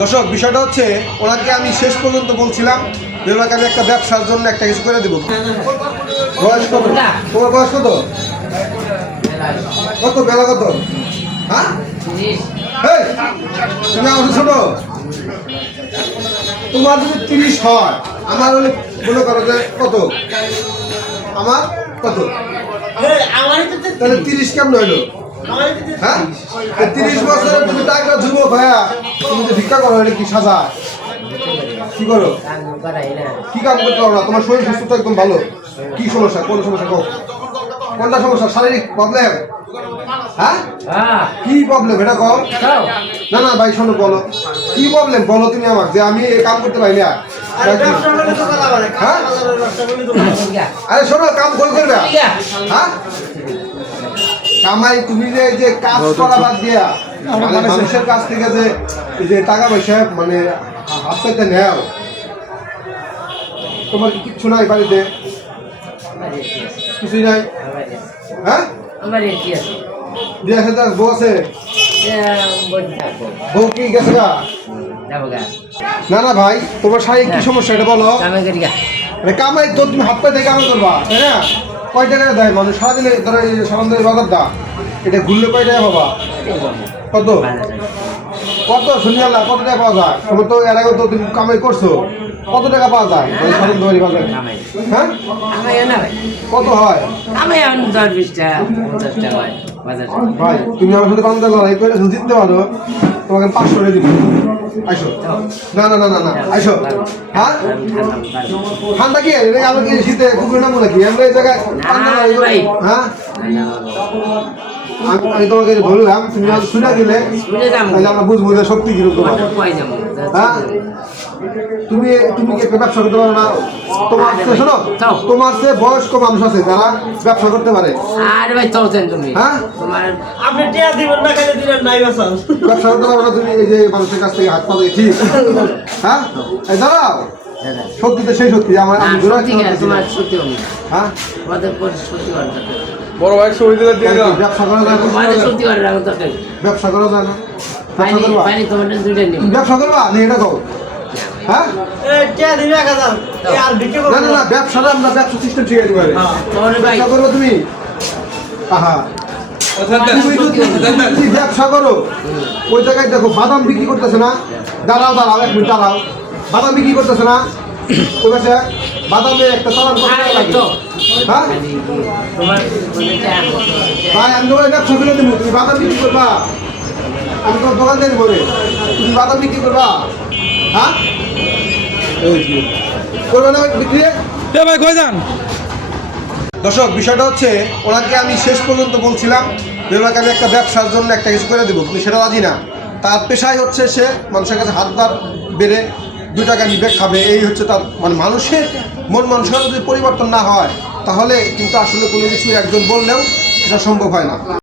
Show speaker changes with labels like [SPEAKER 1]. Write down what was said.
[SPEAKER 1] দর্শক বিষয়টা হচ্ছে ওনাকে আমি শেষ পর্যন্ত বলছিলাম যে ওনাকে আমি একটা ব্যবসার জন্য একটা কিছু করে দেবো। বয়স কত? তোমার বয়স কত? কত বেলা কত? হ্যাঁ? তুমি আমার ছোট। তোমার যদি তিরিশ হয় আমার হলে মনে করো যে কত? আমার কত? তাহলে তিরিশ কেমন হইল? হ্যাঁ? তা তিরিশ বছরে তুমি টাকা যুবক ভাইয়া তুমি যে ভিক্ষা করো এটা কি সাজা? কি করো? কি কাম করতে পারো না? তোমার শরীর সুস্থতা একদম ভালো। কি সমস্যা? কোন সমস্যা কো কোনটা সমস্যা? শারীরিক প্রবলেম হ্যাঁ? কি প্রবলেম এটা কও? না না ভাই শোনো বলো। কি প্রবলেম বলো তুমি আমাকে যে আমি এই কাম করতে পারি না। হ্যাঁ? আরে শোনো কাম কই করবে। হ্যাঁ? কামাই তুমি যে যে কাজ করা বাদ দিয়া মানে মানুষের কাছ থেকে যে এই যে টাকা পয়সা মানে হাত পাইতে নেও। তোমার কি কিচ্ছু নাই বাড়িতে? কিছুই নাই? হ্যাঁ? দিয়ে আছে তার বউ আছে? বউ কি গেছে গা? না না ভাই তোমার শারীরিক কি সমস্যা এটা বলো। আরে কামাই তো তুমি হাত পায়ে কামাই করবা তাই না? কয় টাকা দেয় মানুষ? সারাদিনে ধরো এই সারাদিনের বাজার দা এটা ঘুরলে কয় টাকা বাবা কত? কত? শুনি আল্লাহ কত টাকা পাওয়া যায়? তোমার তো এর আগে তো তুমি কামাই করছ। কত টাকা পাওয়া যায়? সারাদিন বাজারে। হ্যাঁ? কত হয়। ভাই তুমি আমার সাথে বান্ধব লড়াই করে যদি জিততে পারো। তোমাকে পাঁচশো টাকা দিব। আইসো। না না না না না আইসো। হ্যাঁ? ঠান্ডা কি? আমরা কি শীতে কুকুর নামো নাকি? আমরা এই জায়গায় হ্যাঁ? আমি তোমাকে বললাম তুমি শুনে দিলে তাহলে আমরা বুঝব যে সত্যি কীরকম হ্যাঁ? তুমি তুমি কি ব্যবসা করতে পারো না? তোমার সে শোনো। তোমার সে বয়স্ক মানুষ আছে যারা ব্যবসা করতে পারে।
[SPEAKER 2] আরে ভাই চলছেন তুমি।
[SPEAKER 1] হ্যাঁ?
[SPEAKER 2] তোমার
[SPEAKER 3] আপনি টিয়া দিবেন না খালি দিলেন নাই বাসান
[SPEAKER 1] ব্যবসা। করতে পারো না তুমি এই যে মানুষের কাছ থেকে হাত পা দিয়ে ঠিক। হ্যাঁ? এই দাঁড়াও।
[SPEAKER 2] দাদা
[SPEAKER 1] সত্যি তো সেই সত্যি আমার আমি জোড়া।
[SPEAKER 2] তোমার সত্যি
[SPEAKER 1] হ্যাঁ?
[SPEAKER 2] আমাদের সত্যি
[SPEAKER 4] বড় ভাই দিলে দিয়ে দাও।
[SPEAKER 1] ব্যবসা করা যায় ব্যবসা করা যায় না। ব্যবসা করবা? নি এটা কও হ্যাঁ? না না। না ব্যবসাটা আমরা ব্যবসা সিস্টেম ঠিক আছে
[SPEAKER 3] হ্যাঁ।
[SPEAKER 1] ব্যবসা করব তুমি? আহা। তুমি যদি যদি ব্যবসা করো ওই জায়গায় দেখো বাদাম বিক্রি করতেছে না। দাঁড়াও দাঁড়াও এক মিনিট দাঁড়াও। বাদাম বিক্রি করতেছে না। বাদামে একটা কত টাকা লাগে? হ্যাঁ?
[SPEAKER 2] টাকা
[SPEAKER 1] ভাই আমি তোমার ব্যবসা করে দেবো। তুমি বাদাম বিক্রি করবা। আমি তোমার দোকান দিয়ে দেবো তুমি বাদাম বিক্রি করবা। হ্যাঁ? করবে না বিক্রি?
[SPEAKER 4] এ ভাই কই যান?
[SPEAKER 1] দর্শক বিষয়টা হচ্ছে ওনাকে আমি শেষ পর্যন্ত বলছিলাম যে ওনাকে আমি একটা ব্যবসার জন্য একটা কিছু করে দেবো। কিন্তু সেটা রাজি না। তার পেশায় হচ্ছে সে মানুষের কাছে হাত বার বেড়ে দু টাকা নিবে খাবে এই হচ্ছে তার মানে মানুষের মন মানুষের যদি পরিবর্তন না হয়, তাহলে কিন্তু আসলে কোনো কিছু একজন বললেও সেটা সম্ভব হয় না।